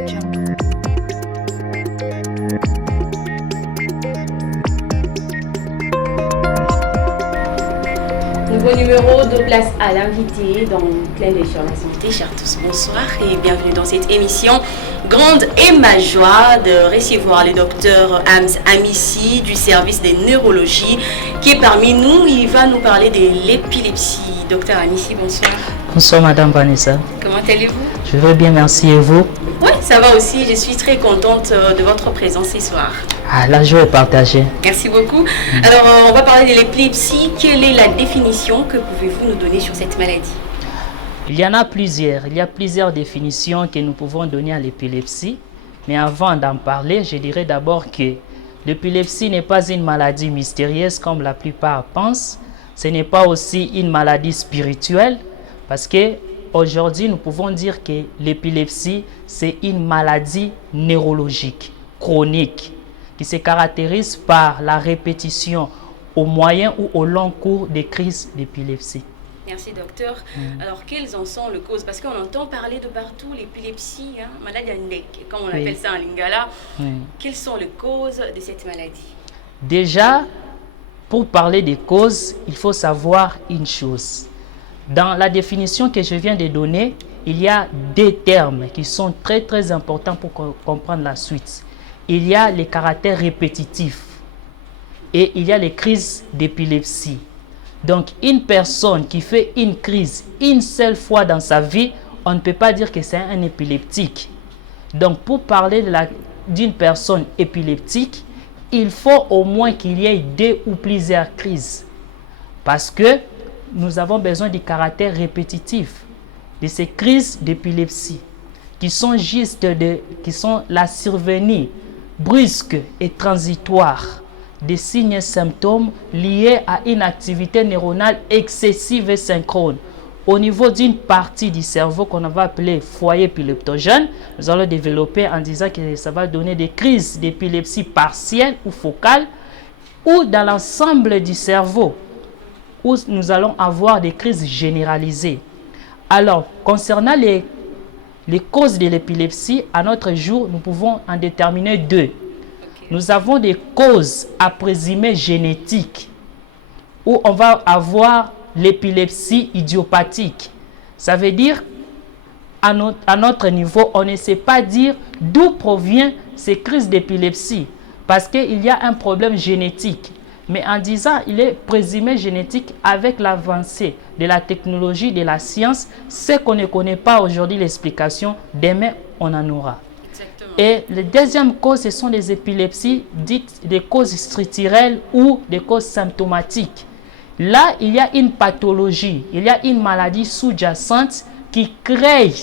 Nouveau numéro de Place à l'invité dans Clin d'œil sur la santé. Chers tous, bonsoir et bienvenue dans cette émission. Grande est ma joie de recevoir le docteur Hams Amissi du service de neurologie qui est parmi nous. Il va nous parler de l'épilepsie. Docteur Amissi, bonsoir. Bonsoir Madame Vanessa. Comment allez-vous? Je vais bien, merci. Et vous? Oui, ça va aussi. Je suis très contente de votre présence ce soir. Ah, la joie est partagée. Merci beaucoup. Alors, on va parler de l'épilepsie. Quelle est la définition que pouvez-vous nous donner sur cette maladie? Il y en a plusieurs. Il y a plusieurs définitions que nous pouvons donner à l'épilepsie. Mais avant d'en parler, je dirais d'abord que l'épilepsie n'est pas une maladie mystérieuse comme la plupart pensent. Ce n'est pas aussi une maladie spirituelle parce que aujourd'hui, nous pouvons dire que l'épilepsie, c'est une maladie neurologique, chronique, qui se caractérise par la répétition au moyen ou au long cours des crises d'épilepsie. Merci docteur. Alors quelles en sont les causes? Parce qu'on entend parler de partout l'épilepsie, maladie NEC, comme on appelle ça en lingala. Quelles sont les causes de cette maladie? Déjà, pour parler des causes, il faut savoir une chose. Dans la définition que je viens de donner, il y a deux termes qui sont très très importants pour comprendre la suite. Il y a les caractères répétitifs et il y a les crises d'épilepsie. Donc, une personne qui fait une crise une seule fois dans sa vie, on ne peut pas dire que c'est un épileptique. Donc, pour parler d'une personne épileptique, il faut au moins qu'il y ait deux ou plusieurs crises. Parce que nous avons besoin du caractère répétitif de ces crises d'épilepsie qui sont qui sont la survenue brusque et transitoire des signes et symptômes liés à une activité neuronale excessive et synchrone au niveau d'une partie du cerveau qu'on va appeler foyer épileptogène. Nous allons développer en disant que ça va donner des crises d'épilepsie partielles ou focales, ou dans l'ensemble du cerveau où nous allons avoir des crises généralisées. Alors, concernant les causes de l'épilepsie, à notre jour, nous pouvons en déterminer deux. Nous avons des causes à présumer génétiques où on va avoir l'épilepsie idiopathique. Ça veut dire, à notre niveau, on ne sait pas dire d'où proviennent ces crises d'épilepsie parce qu'il y a un problème génétique. Mais en disant il est présumé génétique avec l'avancée de la technologie, de la science, ce qu'on ne connaît pas aujourd'hui, l'explication, demain on en aura. Exactement. Et la deuxième cause, ce sont les épilepsies dites des causes structurelles ou des causes symptomatiques. Là, il y a une pathologie, il y a une maladie sous-jacente qui crée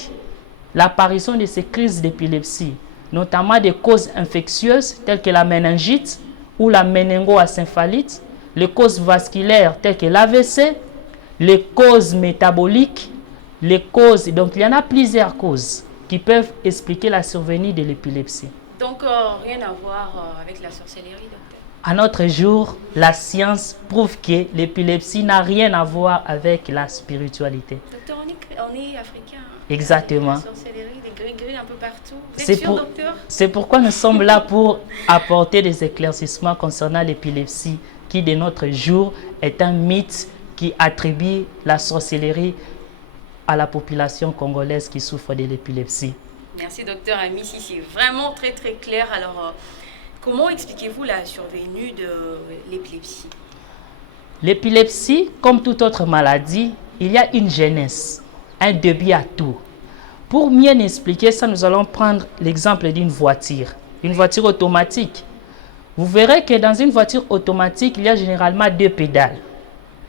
l'apparition de ces crises d'épilepsie, notamment des causes infectieuses telles que la méningite ou la méningoencéphalite, les causes vasculaires telles que l'AVC, les causes métaboliques, les causes... Donc, il y en a plusieurs causes qui peuvent expliquer la survenue de l'épilepsie. Donc, rien à voir avec la sorcellerie, docteur? À notre jour, la science prouve que l'épilepsie n'a rien à voir avec la spiritualité. Docteur, on est africain. Exactement. La sorcellerie, des gris-gris un peu partout. Vous êtes sûr, docteur? C'est pourquoi nous sommes là pour apporter des éclaircissements concernant l'épilepsie, qui de notre jour est un mythe qui attribue la sorcellerie à la population congolaise qui souffre de l'épilepsie. Merci docteur Amissi, c'est vraiment très très clair. Alors, comment expliquez-vous la survenue de l'épilepsie? L'épilepsie, comme toute autre maladie, il y a une genèse, un début à tout. Pour mieux expliquer ça, nous allons prendre l'exemple d'une voiture automatique. Vous verrez que dans une voiture automatique, il y a généralement deux pédales.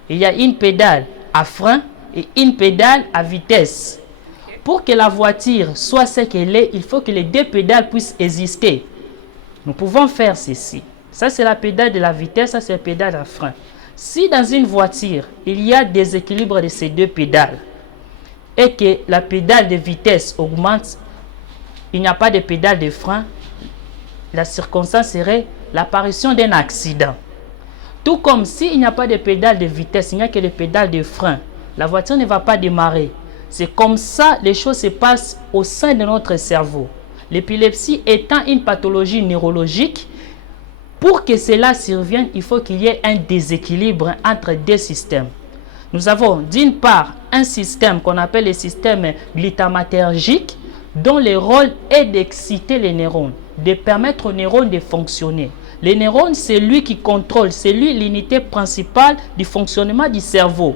Il y a une pédale à frein et une pédale à vitesse. Pour que la voiture soit ce qu'elle est, il faut que les deux pédales puissent exister. Nous pouvons faire ceci. Ça, c'est la pédale de la vitesse, ça, c'est la pédale à frein. Si dans une voiture, il y a des équilibres de ces deux pédales et que la pédale de vitesse augmente, il n'y a pas de pédale de frein, la circonstance serait l'apparition d'un accident. Tout comme s'il n'y a pas de pédale de vitesse, il n'y a que les pédales de frein, la voiture ne va pas démarrer. C'est comme ça les choses se passent au sein de notre cerveau. L'épilepsie étant une pathologie neurologique, pour que cela survienne, il faut qu'il y ait un déséquilibre entre deux systèmes. Nous avons d'une part un système qu'on appelle le système glutamatergique, dont le rôle est d'exciter les neurones, de permettre aux neurones de fonctionner. Les neurones, c'est lui qui contrôle, c'est lui l'unité principale du fonctionnement du cerveau.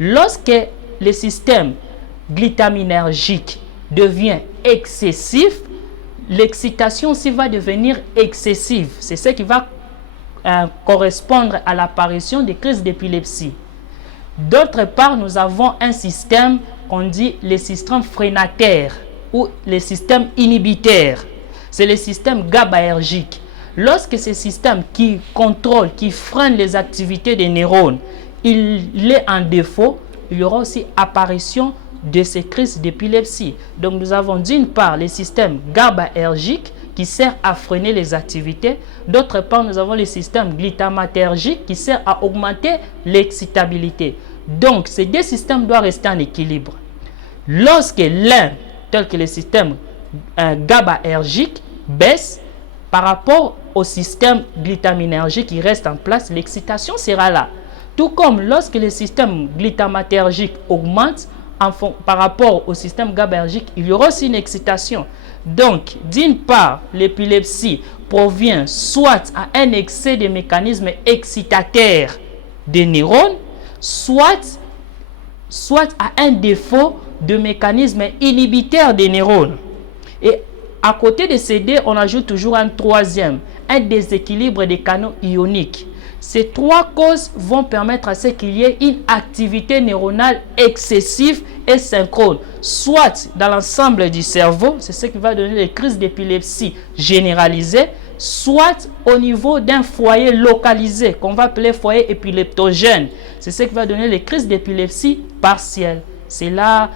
Lorsque le système glutaminergique devient excessif, l'excitation aussi va devenir excessive. C'est ce qui va correspondre à l'apparition des crises d'épilepsie. D'autre part, nous avons un système qu'on dit le système freinateur ou le système inhibiteur. C'est le système GABAergique. Lorsque ce système qui contrôle, qui freine les activités des neurones, il est en défaut, il y aura aussi apparition de ces crises d'épilepsie. Donc nous avons d'une part le système GABAergique qui sert à freiner les activités. D'autre part, nous avons le système glutamatergique qui sert à augmenter l'excitabilité. Donc ces deux systèmes doivent rester en équilibre. Lorsque l'un, tel que le système GABAergique, baisse par rapport au système glutaminergique qui reste en place, l'excitation sera là. Tout comme lorsque le système glutamatergique augmente par rapport au système GABAergique, il y aura aussi une excitation. Donc, d'une part, l'épilepsie provient soit à un excès de mécanismes excitateurs des neurones, soit à un défaut de mécanismes inhibiteurs des neurones. Et à côté de ces deux, on ajoute toujours un troisième, un déséquilibre des canaux ioniques. Ces trois causes vont permettre à ce qu'il y ait une activité neuronale excessive et synchrone, soit dans l'ensemble du cerveau, c'est ce qui va donner les crises d'épilepsie généralisées, soit au niveau d'un foyer localisé, qu'on va appeler foyer épileptogène. C'est ce qui va donner les crises d'épilepsie partielles. C'est là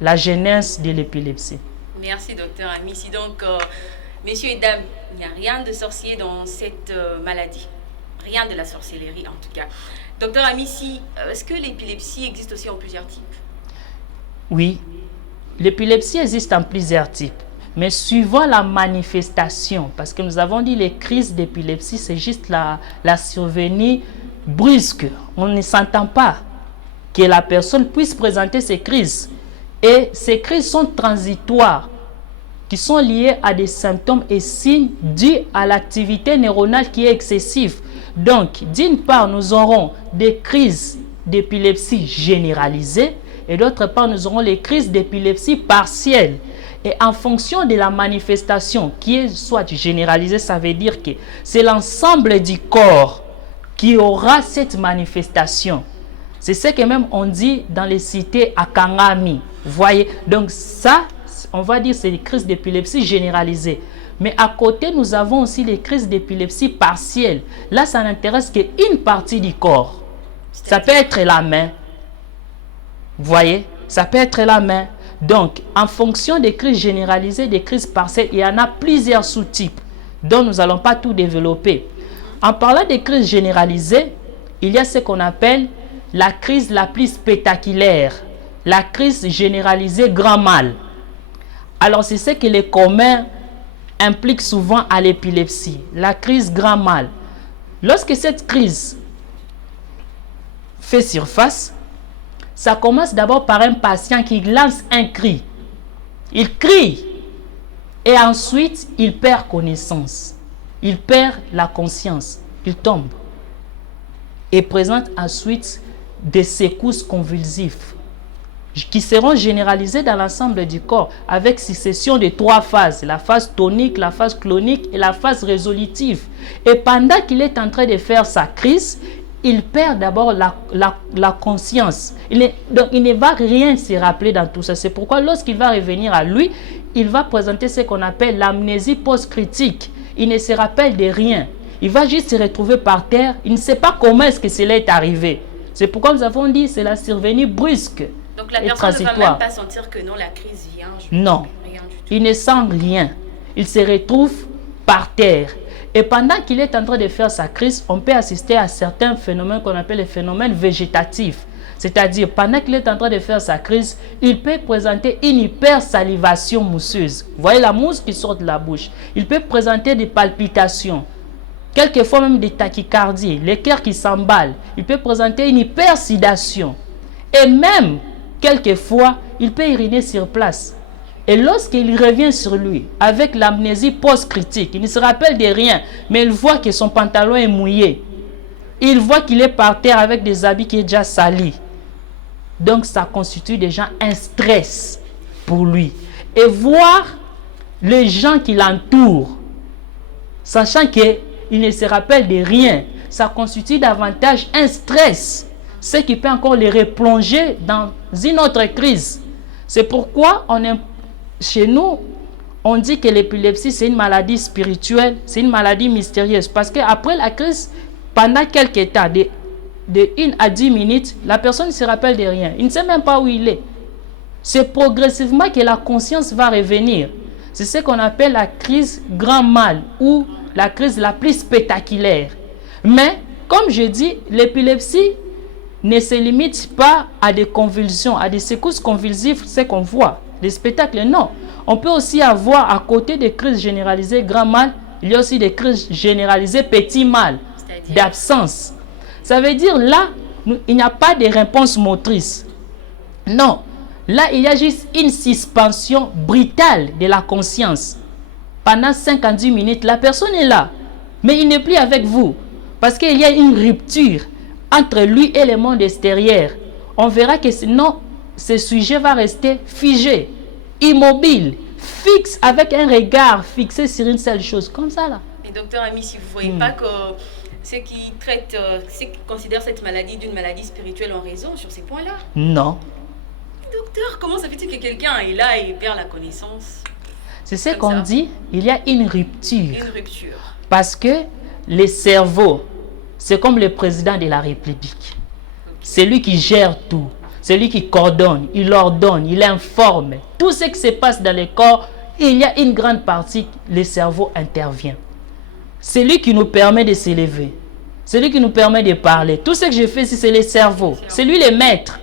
la genèse de l'épilepsie. Merci, docteur Amissi. Donc, messieurs et dames, il n'y a rien de sorcier dans cette maladie. Rien de la sorcellerie, en tout cas. Docteur Amissi, est-ce que l'épilepsie existe aussi en plusieurs types? Oui, l'épilepsie existe en plusieurs types. Mais suivant la manifestation, parce que nous avons dit les crises d'épilepsie, c'est juste la survenue brusque. On ne s'entend pas que la personne puisse présenter ces crises. Et ces crises sont transitoires, qui sont liées à des symptômes et signes dus à l'activité neuronale qui est excessive. Donc, d'une part, nous aurons des crises d'épilepsie généralisées et d'autre part, nous aurons les crises d'épilepsie partielles. Et en fonction de la manifestation qui est soit généralisée, ça veut dire que c'est l'ensemble du corps qui aura cette manifestation. C'est ce que même on dit dans les cités à Kangami. Vous voyez, donc ça, on va dire c'est les crises d'épilepsie généralisées. Mais à côté, nous avons aussi les crises d'épilepsie partielles. Là, ça n'intéresse qu'une partie du corps. Ça peut être la main. Vous voyez, ça peut être la main. Donc, en fonction des crises généralisées, des crises partielles, il y en a plusieurs sous-types dont nous n'allons pas tout développer. En parlant des crises généralisées, il y a ce qu'on appelle la crise la plus spectaculaire, la crise généralisée grand mal. Alors, c'est ce que les communs impliquent souvent à l'épilepsie, la crise grand mal. Lorsque cette crise fait surface, ça commence d'abord par un patient qui lance un cri. Il crie et ensuite il perd connaissance. Il perd la conscience. Il tombe et présente ensuite des secousses convulsives qui seront généralisées dans l'ensemble du corps avec succession de trois phases, la phase tonique, la phase clonique et la phase résolutive. Et pendant qu'il est en train de faire sa crise, il perd d'abord la conscience. Donc il ne va rien se rappeler dans tout ça. C'est pourquoi lorsqu'il va revenir à lui, il va présenter ce qu'on appelle l'amnésie post-critique. Il ne se rappelle de rien. Il va juste se retrouver par terre. Il ne sait pas comment est-ce que cela est arrivé. C'est pourquoi nous avons dit que c'est la survenue brusque. Donc la personne ne va même pas sentir que non, la crise vient. Non, il ne sent rien. Il se retrouve par terre. Et pendant qu'il est en train de faire sa crise, on peut assister à certains phénomènes qu'on appelle les phénomènes végétatifs. C'est-à-dire, pendant qu'il est en train de faire sa crise, il peut présenter une hypersalivation mousseuse. Vous voyez la mousse qui sort de la bouche. Il peut présenter des palpitations, quelquefois même des tachycardies, les cœurs qui s'emballent. Il peut présenter une hypersidation. Et même, quelquefois, il peut uriner sur place. Et lorsqu'il revient sur lui, avec l'amnésie post-critique, il ne se rappelle de rien, mais il voit que son pantalon est mouillé. Il voit qu'il est par terre avec des habits qui sont déjà salis. Donc, ça constitue déjà un stress pour lui. Et voir les gens qui l'entourent, sachant qu'il ne se rappelle de rien, ça constitue davantage un stress, ce qui peut encore les replonger dans une autre crise. C'est pourquoi chez nous, on dit que l'épilepsie, c'est une maladie spirituelle, c'est une maladie mystérieuse. Parce qu'après la crise, pendant quelques temps, de 1 à 10 minutes, la personne ne se rappelle de rien. Il ne sait même pas où il est. C'est progressivement que la conscience va revenir. C'est ce qu'on appelle la crise grand mal ou la crise la plus spectaculaire. Mais, comme je dis, l'épilepsie ne se limite pas à des convulsions, à des secousses convulsives, ce qu'on voit. Les spectacles, non. On peut aussi avoir, à côté des crises généralisées grand mal, il y a aussi des crises généralisées petit mal, d'absence. Ça veut dire là, il n'y a pas de réponse motrice. Non. Là, il y a juste une suspension brutale de la conscience. Pendant 5 à 10 minutes, la personne est là. Mais il n'est plus avec vous. Parce qu'il y a une rupture entre lui et le monde extérieur. On verra que sinon, ce sujet va rester figé, immobile, fixe, avec un regard fixé sur une seule chose. Comme ça, là. Et docteur Ami, si vous ne voyez pas que ceux qui considèrent cette maladie d'une maladie spirituelle ont raison sur ces points-là. Non. Docteur, comment ça fait-il que quelqu'un est là et perd la connaissance? C'est ce qu'on dit, il y a une rupture. Une rupture. Parce que le cerveau, c'est comme le président de la République. C'est lui qui gère tout. C'est lui qui coordonne, il ordonne, il informe. Tout ce qui se passe dans le corps, il y a une grande partie, le cerveau intervient. C'est lui qui nous permet de s'élever. C'est lui qui nous permet de parler. Tout ce que je fais ici, c'est le cerveau. C'est lui le maître.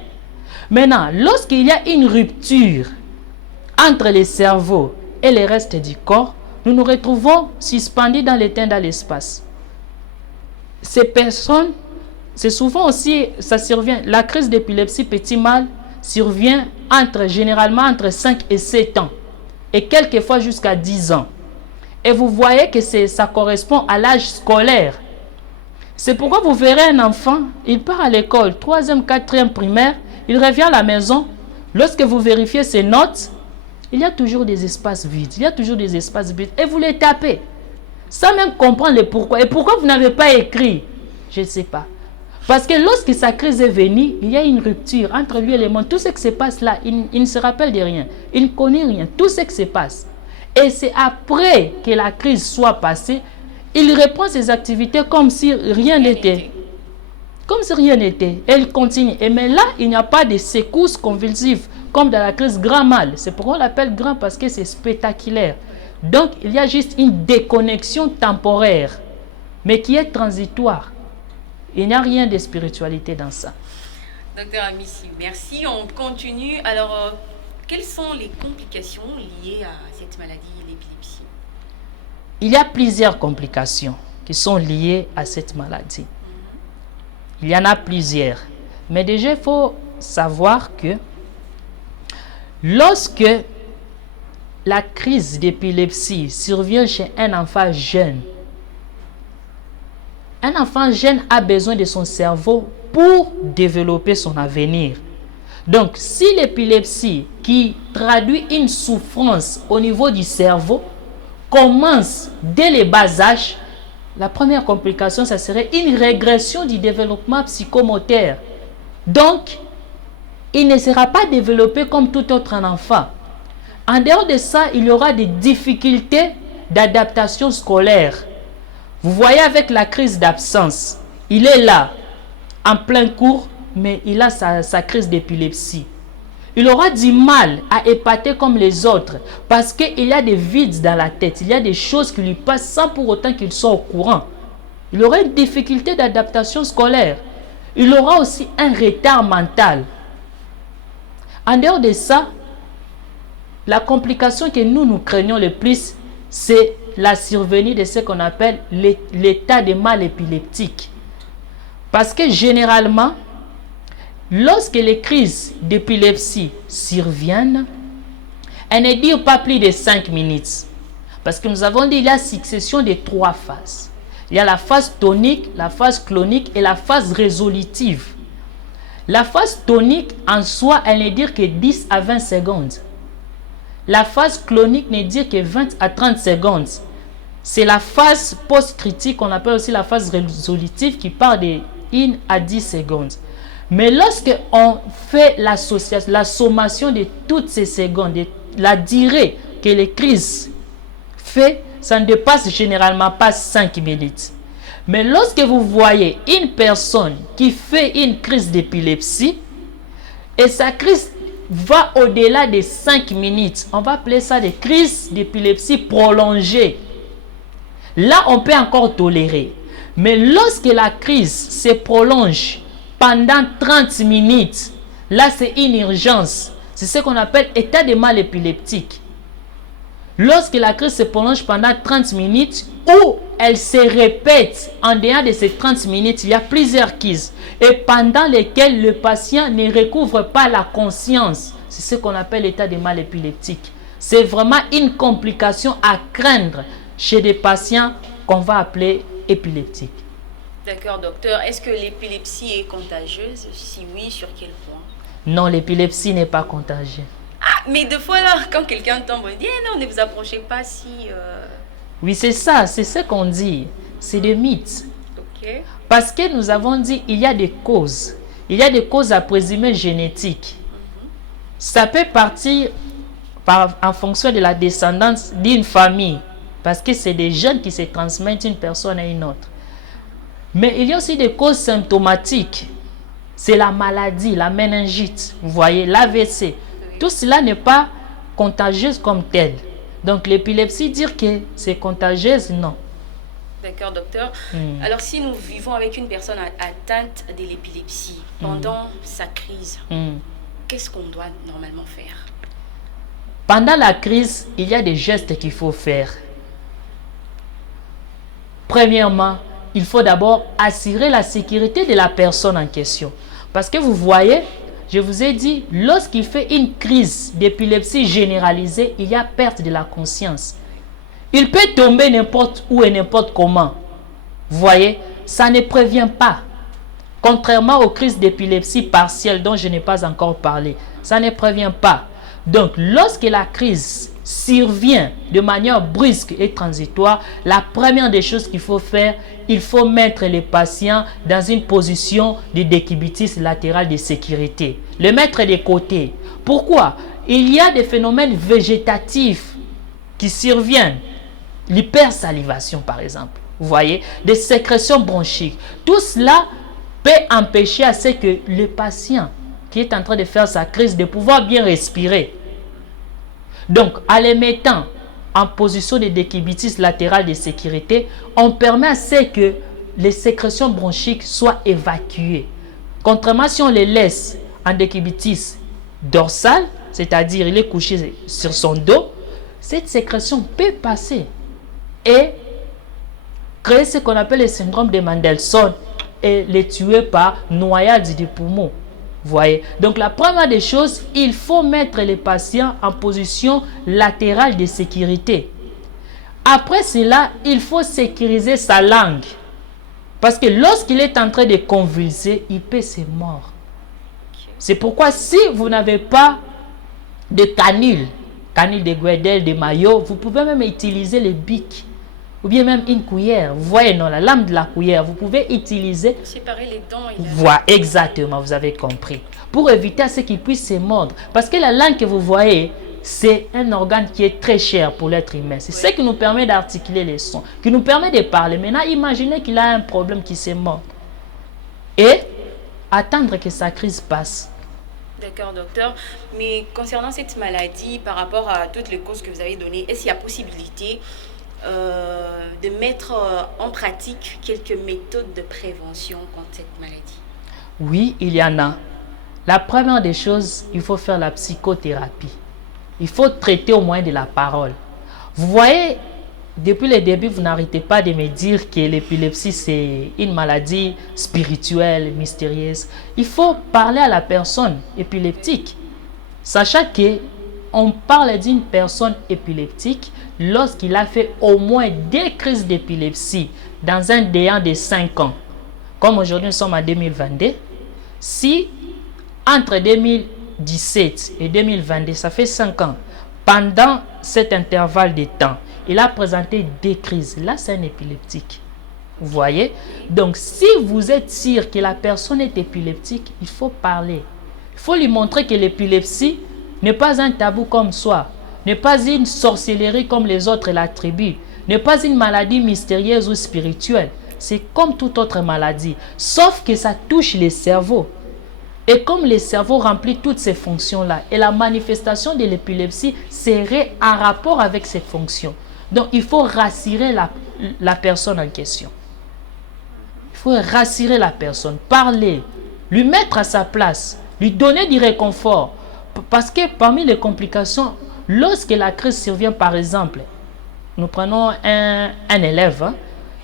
Maintenant, lorsqu'il y a une rupture entre le cerveau et le reste du corps, nous nous retrouvons suspendus dans le temps, dans l'espace. Ces personnes, c'est souvent aussi, ça survient, la crise d'épilepsie petit mal survient généralement entre 5 et 7 ans. Et quelquefois jusqu'à 10 ans. Et vous voyez que ça correspond à l'âge scolaire. C'est pourquoi vous verrez un enfant, il part à l'école, 3e, 4e primaire, il revient à la maison. Lorsque vous vérifiez ses notes, il y a toujours des espaces vides. Il y a toujours des espaces vides. Et vous les tapez. Sans même comprendre le pourquoi. Et pourquoi vous n'avez pas écrit? Je ne sais pas. Parce que lorsque sa crise est venue, il y a une rupture entre lui et le monde. Tout ce qui se passe là, il ne se rappelle de rien. Il ne connaît rien. Tout ce qui se passe. Et c'est après que la crise soit passée, il reprend ses activités comme si rien n'était. Comme si rien n'était. Et il continue. Et mais là, il n'y a pas de secousses convulsives comme dans la crise grand mal. C'est pourquoi on l'appelle grand parce que c'est spectaculaire. Donc, il y a juste une déconnexion temporaire, mais qui est transitoire. Il n'y a rien de spiritualité dans ça. Docteur Amissi, merci. On continue. Alors, quelles sont les complications liées à cette maladie, l'épilepsie? Il y a plusieurs complications qui sont liées à cette maladie. Il y en a plusieurs. Mais déjà, il faut savoir que lorsque la crise d'épilepsie survient chez un enfant jeune, un enfant jeune a besoin de son cerveau pour développer son avenir. Donc, si l'épilepsie qui traduit une souffrance au niveau du cerveau commence dès le bas âge, la première complication, ça serait une régression du développement psychomoteur. Donc, il ne sera pas développé comme tout autre enfant. En dehors de ça, il y aura des difficultés d'adaptation scolaire. Vous voyez avec la crise d'absence, il est là, en plein cours, mais il a sa crise d'épilepsie. Il aura du mal à épater comme les autres parce qu'il y a des vides dans la tête. Il y a des choses qui lui passent sans pour autant qu'il soit au courant. Il aura une difficulté d'adaptation scolaire. il aura aussi un retard mental. En dehors de ça, la complication que nous craignons le plus, c'est la survenue de ce qu'on appelle l'état de mal épileptique. Parce que généralement, lorsque les crises d'épilepsie surviennent, elles ne durent pas plus de 5 minutes. Parce que nous avons dit qu'il y a succession de 3 phases. Il y a la phase tonique, la phase clonique et la phase résolutive. La phase tonique en soi, elle ne dure que 10 à 20 secondes. La phase clonique ne dure que 20 à 30 secondes. C'est la phase post-critique, qu'on appelle aussi la phase résolutive, qui part de 1 à 10 secondes. Mais lorsque on fait l'association, la sommation de toutes ces secondes, de la durée que les crises fait, ça ne dépasse généralement pas 5 minutes. Mais lorsque vous voyez une personne qui fait une crise d'épilepsie et sa crise va au-delà de 5 minutes, on va appeler ça des crises d'épilepsie prolongées. Là, on peut encore tolérer. Mais lorsque la crise se prolonge pendant 30 minutes, là, c'est une urgence. C'est ce qu'on appelle état de mal épileptique. Lorsque la crise se prolonge pendant 30 minutes ou elle se répète en dehors de ces 30 minutes, il y a plusieurs crises et pendant lesquelles le patient ne recouvre pas la conscience. C'est ce qu'on appelle l'état de mal épileptique. C'est vraiment une complication à craindre chez des patients qu'on va appeler épileptiques. D'accord, docteur. Est-ce que l'épilepsie est contagieuse? Si oui, sur quel point? Non, l'épilepsie n'est pas contagieuse. Ah, mais deux fois là, quand quelqu'un tombe, on dit non, ne vous approchez pas si... Oui, c'est ça, c'est ce qu'on dit. C'est des mythes. Ok. Parce que nous avons dit il y a des causes. Il y a des causes à présumer génétiques. Ça peut partir en fonction de la descendance d'une famille. Parce que c'est des gènes qui se transmettent d'une personne à une autre. Mais il y a aussi des causes symptomatiques. C'est la maladie, la méningite, vous voyez, l'AVC. Tout cela n'est pas contagieux comme tel. Donc l'épilepsie, dire que c'est contagieuse, non. D'accord, docteur. Alors si nous vivons avec une personne atteinte de l'épilepsie pendant sa crise, qu'est-ce qu'on doit normalement faire? Pendant la crise, il y a des gestes qu'il faut faire. Premièrement, il faut d'abord assurer la sécurité de la personne en question. Parce que vous voyez, je vous ai dit, lorsqu'il fait une crise d'épilepsie généralisée, il y a perte de la conscience. Il peut tomber n'importe où et n'importe comment. Vous voyez, ça ne prévient pas. Contrairement aux crises d'épilepsie partielle dont je n'ai pas encore parlé, ça ne prévient pas. Donc, lorsque la crise survient de manière brusque et transitoire, la première des choses qu'il faut faire, il faut mettre les patients dans une position de décubitus latéral de sécurité. Le mettre de côté. Pourquoi? Il y a des phénomènes végétatifs qui surviennent. L'hypersalivation, par exemple. Vous voyez? Des sécrétions bronchiques. Tout cela peut empêcher à ce que le patient qui est en train de faire sa crise de pouvoir bien respirer. Donc, en les mettant en position de décubitus latéral de sécurité, on permet à ce que les sécrétions bronchiques soient évacuées. Contrairement si on les laisse en décubitus dorsal, c'est-à-dire il est couché sur son dos, cette sécrétion peut passer et créer ce qu'on appelle le syndrome de Mendelssohn et les tuer par noyade du poumon. Voyez. Donc la première des choses, il faut mettre les patients en position latérale de sécurité. Après cela, il faut sécuriser sa langue. Parce que lorsqu'il est en train de convulser, il peut se mordre. C'est pourquoi si vous n'avez pas de canule de Guedel, de maillot, vous pouvez même utiliser les bics. Ou bien même une cuillère. Vous voyez, non, la lame de la cuillère, vous pouvez utiliser... Séparer les dents. Voilà, exactement, vous avez compris. Pour éviter à ce qu'il puisse se mordre. Parce que la langue que vous voyez, c'est un organe qui est très cher pour l'être humain. C'est ce qui nous permet d'articuler les sons, qui nous permet de parler. Maintenant, imaginez qu'il a un problème qui se mord. Et attendre que sa crise passe. D'accord, docteur. Mais concernant cette maladie, par rapport à toutes les causes que vous avez données, est-ce qu'il y a possibilité de mettre en pratique quelques méthodes de prévention contre cette maladie? Oui, il y en a. La première des choses, il faut faire la psychothérapie. Il faut traiter au moyen de la parole. Vous voyez, depuis le début, vous n'arrêtez pas de me dire que l'épilepsie, c'est une maladie spirituelle, mystérieuse. Il faut parler à la personne épileptique. Sachant qu'on parle d'une personne épileptique lorsqu'il a fait au moins 2 crises d'épilepsie dans un délai de 5 ans. Comme aujourd'hui, nous sommes en 2022. Si entre 2017 et 2022, ça fait 5 ans, pendant cet intervalle de temps, il a présenté 2 crises. Là, c'est un épileptique. Vous voyez? Donc, si vous êtes sûr que la personne est épileptique, il faut parler. Il faut lui montrer que l'épilepsie n'est pas un tabou comme soi, n'est pas une sorcellerie comme les autres l'attribuent, n'est pas une maladie mystérieuse ou spirituelle. C'est comme toute autre maladie, sauf que ça touche le cerveau. Et comme le cerveau remplit toutes ces fonctions-là, et la manifestation de l'épilepsie serait en rapport avec ces fonctions. Donc, il faut rassurer la personne en question. Il faut rassurer la personne, parler, lui mettre à sa place, lui donner du réconfort. Parce que parmi les complications, lorsque la crise survient, par exemple, nous prenons un élève, hein,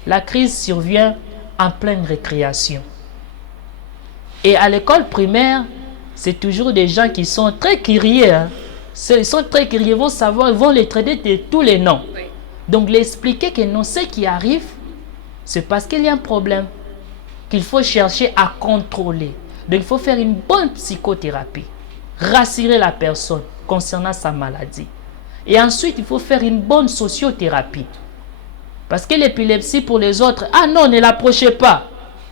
la crise survient en pleine récréation. Et à l'école primaire, c'est toujours des gens qui sont très curieux. Hein. Ils sont très curieux, ils vont savoir, ils vont les traiter de tous les noms. Oui. Donc, les expliquer que non, ce qui arrive, c'est parce qu'il y a un problème qu'il faut chercher à contrôler. Donc, il faut faire une bonne psychothérapie. Rassurer la personne concernant sa maladie. Et ensuite, il faut faire une bonne sociothérapie. Parce que l'épilepsie pour les autres, ah non, ne l'approchez pas.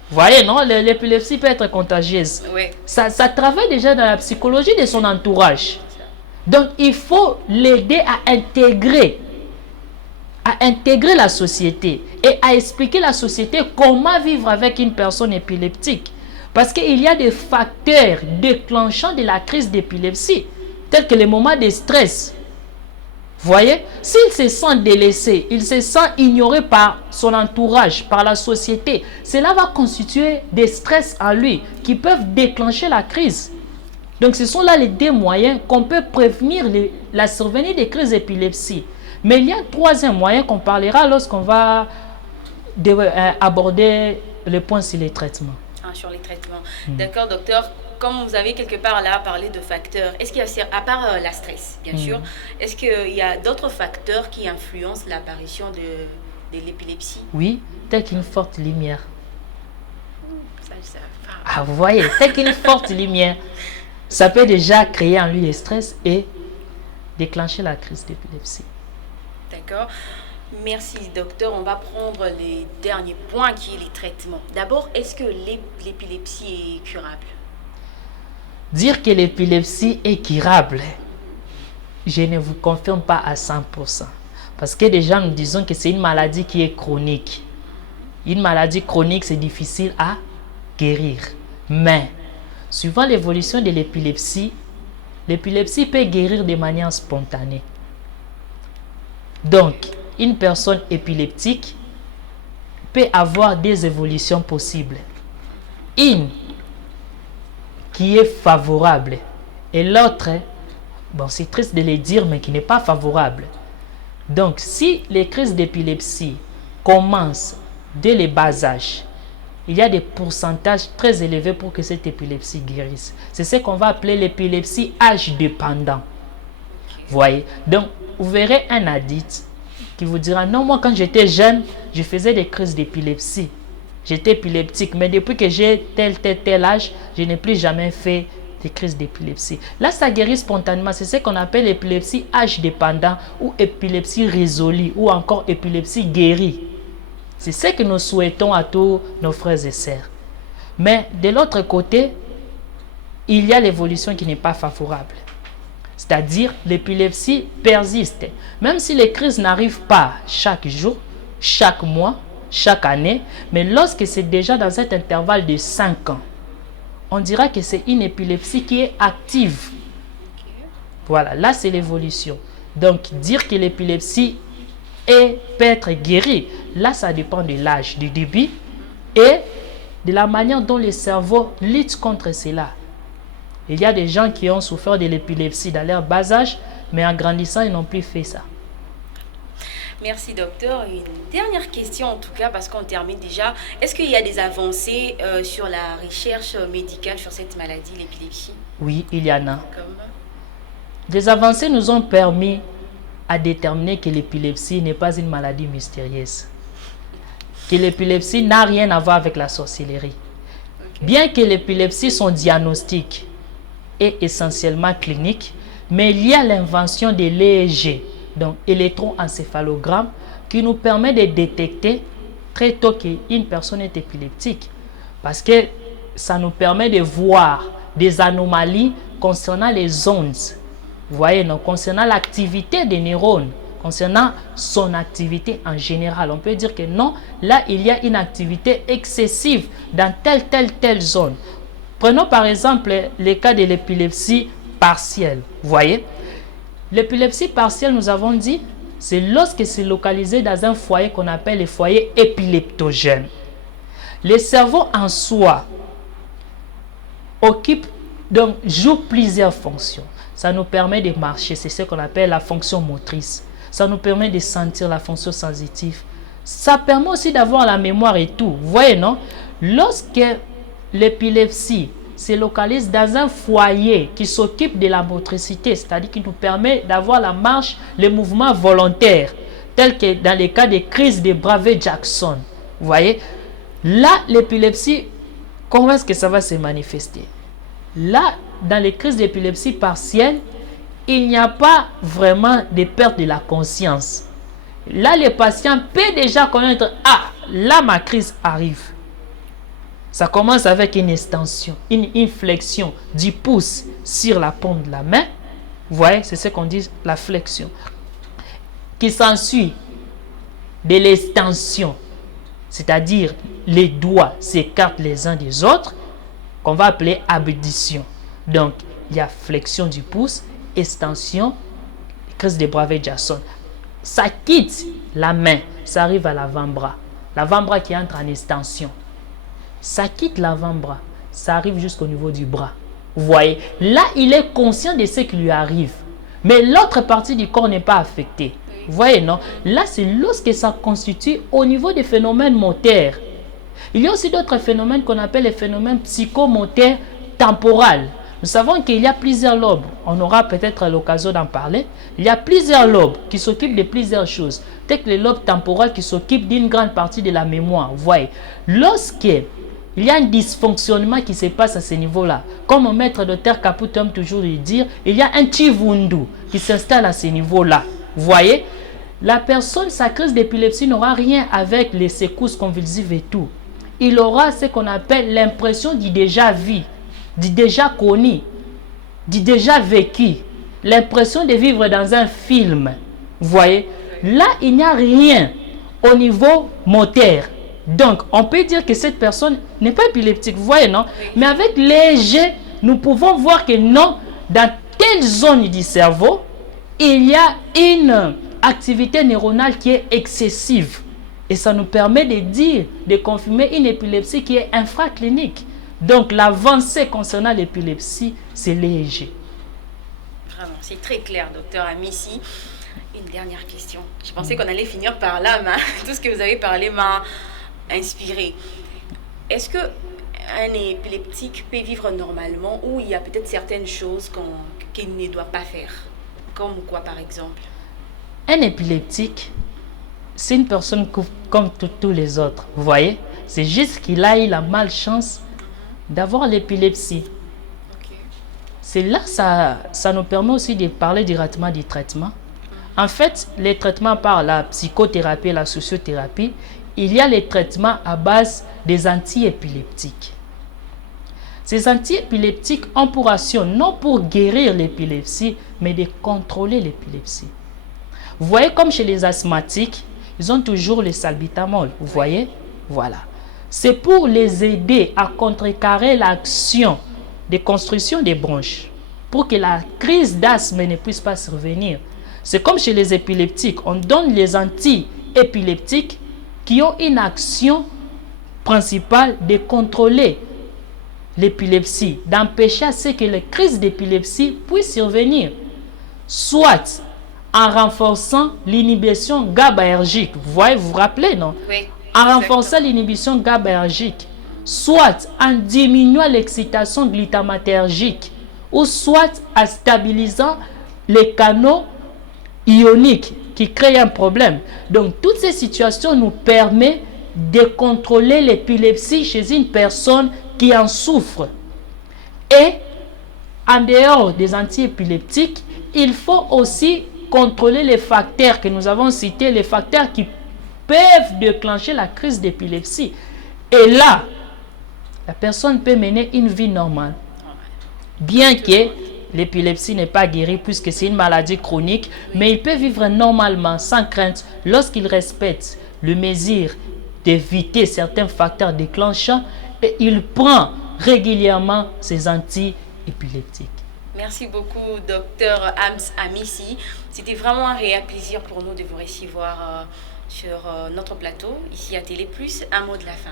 Vous voyez, non, l'épilepsie peut être contagieuse. Oui. Ça travaille déjà dans la psychologie de son entourage. Donc, il faut l'aider à intégrer la société et à expliquer à la société comment vivre avec une personne épileptique. Parce qu'il y a des facteurs déclenchants de la crise d'épilepsie, tels que les moments de stress. Vous voyez, s'il se sent délaissé, il se sent ignoré par son entourage, par la société, cela va constituer des stress en lui qui peuvent déclencher la crise. Donc, ce sont là les 2 moyens qu'on peut prévenir la survenue des crises d'épilepsie. Mais il y a un 3e moyen qu'on parlera lorsqu'on va aborder le point sur les traitements. Sur les traitements. D'accord, docteur. Comme vous avez quelque part là parlé de facteurs, est-ce qu'il y a, à part la stress, bien sûr, est-ce qu'il y a d'autres facteurs qui influencent l'apparition de l'épilepsie? Oui, tel qu'une forte lumière. Ah, vous voyez, tel qu'une forte lumière, ça peut déjà créer en lui le stress et déclencher la crise d'épilepsie. D'accord. Merci, docteur. On va prendre les derniers points qui est les traitements. D'abord, est-ce que l'épilepsie est curable? Dire que l'épilepsie est curable, je ne vous confirme pas à 100%. Parce que déjà, nous disons que c'est une maladie qui est chronique. Une maladie chronique, c'est difficile à guérir. Mais, suivant l'évolution de l'épilepsie peut guérir de manière spontanée. Donc, une personne épileptique peut avoir des évolutions possibles. Une qui est favorable et l'autre, bon, c'est triste de le dire, mais qui n'est pas favorable. Donc, si les crises d'épilepsie commencent dès le bas âge, il y a des pourcentages très élevés pour que cette épilepsie guérisse. C'est ce qu'on va appeler l'épilepsie âge dépendant. Vous voyez? Donc, vous verrez un addict qui vous dira, non, moi quand j'étais jeune, je faisais des crises d'épilepsie. J'étais épileptique, mais depuis que j'ai tel âge, je n'ai plus jamais fait des crises d'épilepsie. Là, ça guérit spontanément. C'est ce qu'on appelle l'épilepsie âge dépendant ou épilepsie résolue ou encore épilepsie guérie. C'est ce que nous souhaitons à tous nos frères et sœurs. Mais de l'autre côté, il y a l'évolution qui n'est pas favorable. C'est-à-dire, l'épilepsie persiste. Même si les crises n'arrivent pas chaque jour, chaque mois, chaque année, mais lorsque c'est déjà dans cet intervalle de 5 ans, on dira que c'est une épilepsie qui est active. Voilà, là c'est l'évolution. Donc, dire que l'épilepsie peut être guérie, là ça dépend de l'âge, du début et de la manière dont le cerveau lutte contre cela. Il y a des gens qui ont souffert de l'épilepsie dans leur bas âge, mais en grandissant, ils n'ont plus fait ça. Merci docteur. Une dernière question en tout cas parce qu'on termine déjà. Est-ce qu'il y a des avancées sur la recherche médicale sur cette maladie, l'épilepsie? Oui, il y en a. Comme... Des avancées nous ont permis à déterminer que l'épilepsie n'est pas une maladie mystérieuse. Que l'épilepsie n'a rien à voir avec la sorcellerie. Okay. Bien que l'épilepsie, son diagnostic est essentiellement clinique, mais il y a l'invention de l'EEG, donc électroencéphalogramme, qui nous permet de détecter très tôt qu'une personne est épileptique. Parce que ça nous permet de voir des anomalies concernant les ondes. Vous voyez, donc, concernant l'activité des neurones, concernant son activité en général. On peut dire que non, là, il y a une activité excessive dans telle zone. Prenons par exemple le cas de l'épilepsie partielle. Vous voyez, l'épilepsie partielle, nous avons dit, c'est lorsque c'est localisé dans un foyer qu'on appelle le foyer épileptogène. Le cerveau en soi joue plusieurs fonctions. Ça nous permet de marcher, c'est ce qu'on appelle la fonction motrice. Ça nous permet de sentir, la fonction sensitive. Ça permet aussi d'avoir la mémoire et tout. Vous voyez, non? Lorsque l'épilepsie se localise dans un foyer qui s'occupe de la motricité, c'est-à-dire qui nous permet d'avoir la marche, les mouvements volontaires, tels que dans les cas des crises de Dravet-Jackson. Vous voyez? Là, l'épilepsie, comment est-ce que ça va se manifester? Là, dans les crises d'épilepsie partielle, il n'y a pas vraiment de perte de la conscience. Là, le patient peut déjà connaître, ah, là, ma crise arrive. Ça commence avec une extension, une inflexion du pouce sur la paume de la main. Vous voyez, c'est ce qu'on dit, la flexion. Qui s'ensuit de l'extension, c'est-à-dire les doigts s'écartent les uns des autres, qu'on va appeler abduction. Donc, il y a flexion du pouce, extension, crise de Dravet-Jackson. Ça quitte la main, ça arrive à l'avant-bras. L'avant-bras qui entre en extension. Ça quitte l'avant-bras, ça arrive jusqu'au niveau du bras. Vous voyez, là, il est conscient de ce qui lui arrive. Mais l'autre partie du corps n'est pas affectée. Vous voyez, non? Là, c'est lorsque ça constitue au niveau des phénomènes moteurs. Il y a aussi d'autres phénomènes qu'on appelle les phénomènes psychomoteurs temporaux. Nous savons qu'il y a plusieurs lobes. On aura peut-être l'occasion d'en parler. Il y a plusieurs lobes qui s'occupent de plusieurs choses. Peut-être les lobes temporaux qui s'occupent d'une grande partie de la mémoire. Vous voyez, lorsqu'il y a un dysfonctionnement qui se passe à ce niveau-là, comme mon maître docteur Caput aime toujours lui dire, il y a un chivundu qui s'installe à ce niveau-là. Vous voyez, la personne, sa crise d'épilepsie n'aura rien avec les secousses convulsives et tout. Il aura ce qu'on appelle l'impression du déjà vu, du déjà connu, du déjà vécu, l'impression de vivre dans un film. Vous voyez, là, il n'y a rien au niveau moteur. Donc, on peut dire que cette personne n'est pas épileptique, vous voyez, non? Mais avec l'EEG, nous pouvons voir que non, dans telle zone du cerveau, il y a une activité neuronale qui est excessive. Et ça nous permet de dire, de confirmer une épilepsie qui est infraclinique. Donc, l'avancée concernant l'épilepsie, c'est l'EEG. Vraiment, c'est très clair, docteur Amissi. Une dernière question. Je pensais qu'on allait finir par là, mais tout ce que vous avez parlé m'a inspiré. Est-ce qu'un épileptique peut vivre normalement ou il y a peut-être certaines choses qu'il ne doit pas faire? Comme quoi, par exemple? Un épileptique, c'est une personne comme tous les autres. Vous voyez? C'est juste qu'il a eu la malchance d'avoir l'épilepsie. Okay. C'est là ça nous permet aussi de parler directement du traitement. En fait, les traitements par la psychothérapie et la sociothérapie, il y a les traitements à base des antiépileptiques. Ces antiépileptiques ont pour action non pour guérir l'épilepsie, mais de contrôler l'épilepsie. Vous voyez, comme chez les asthmatiques, ils ont toujours le salbutamol. Vous voyez? Voilà. C'est pour les aider à contrecarrer l'action de construction des bronches, pour que la crise d'asthme ne puisse pas survenir. C'est comme chez les épileptiques. On donne les anti-épileptiques qui ont une action principal de contrôler l'épilepsie, d'empêcher à ce que les crises d'épilepsie puissent survenir, soit en renforçant l'inhibition GABAergique. Vous vous rappelez, non? Oui. En renforçant l'inhibition GABAergique, soit en diminuant l'excitation glutamatergique, ou soit en stabilisant les canaux ioniques qui créent un problème. Donc, toutes ces situations nous permettent de contrôler l'épilepsie chez une personne qui en souffre. Et en dehors des antiépileptiques, il faut aussi contrôler les facteurs que nous avons cités, les facteurs qui peuvent déclencher la crise d'épilepsie. Et là, la personne peut mener une vie normale. Bien que l'épilepsie n'est pas guérie puisque c'est une maladie chronique, mais il peut vivre normalement, sans crainte, lorsqu'il respecte le mesure d'éviter certains facteurs déclenchants et il prend régulièrement ses anti-épileptiques. Merci beaucoup, docteur Hams Amissi. C'était vraiment un réel plaisir pour nous de vous recevoir sur notre plateau, ici à Télé Plus. Un mot de la fin.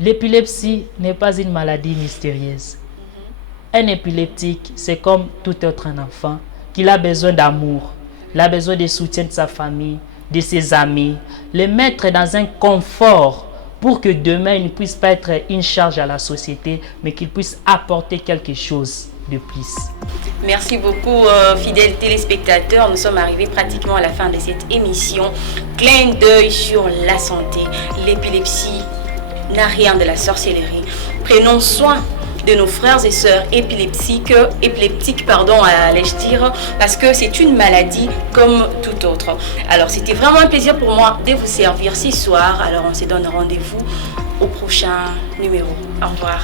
L'épilepsie n'est pas une maladie mystérieuse. Un épileptique, c'est comme tout autre enfant, qu'il a besoin d'amour, il a besoin de soutien de sa famille, de ses amis, les mettre dans un confort pour que demain, il ne puisse pas être une charge à la société, mais qu'il puisse apporter quelque chose de plus. Merci beaucoup, fidèles téléspectateurs. Nous sommes arrivés pratiquement à la fin de cette émission. Clin d'œil sur la santé. L'épilepsie n'a rien de la sorcellerie. Prenons soin de nos frères et sœurs épileptiques, allais-je dire, parce que c'est une maladie comme toute autre. Alors, c'était vraiment un plaisir pour moi de vous servir ce soir. Alors, on se donne rendez-vous au prochain numéro. Au revoir.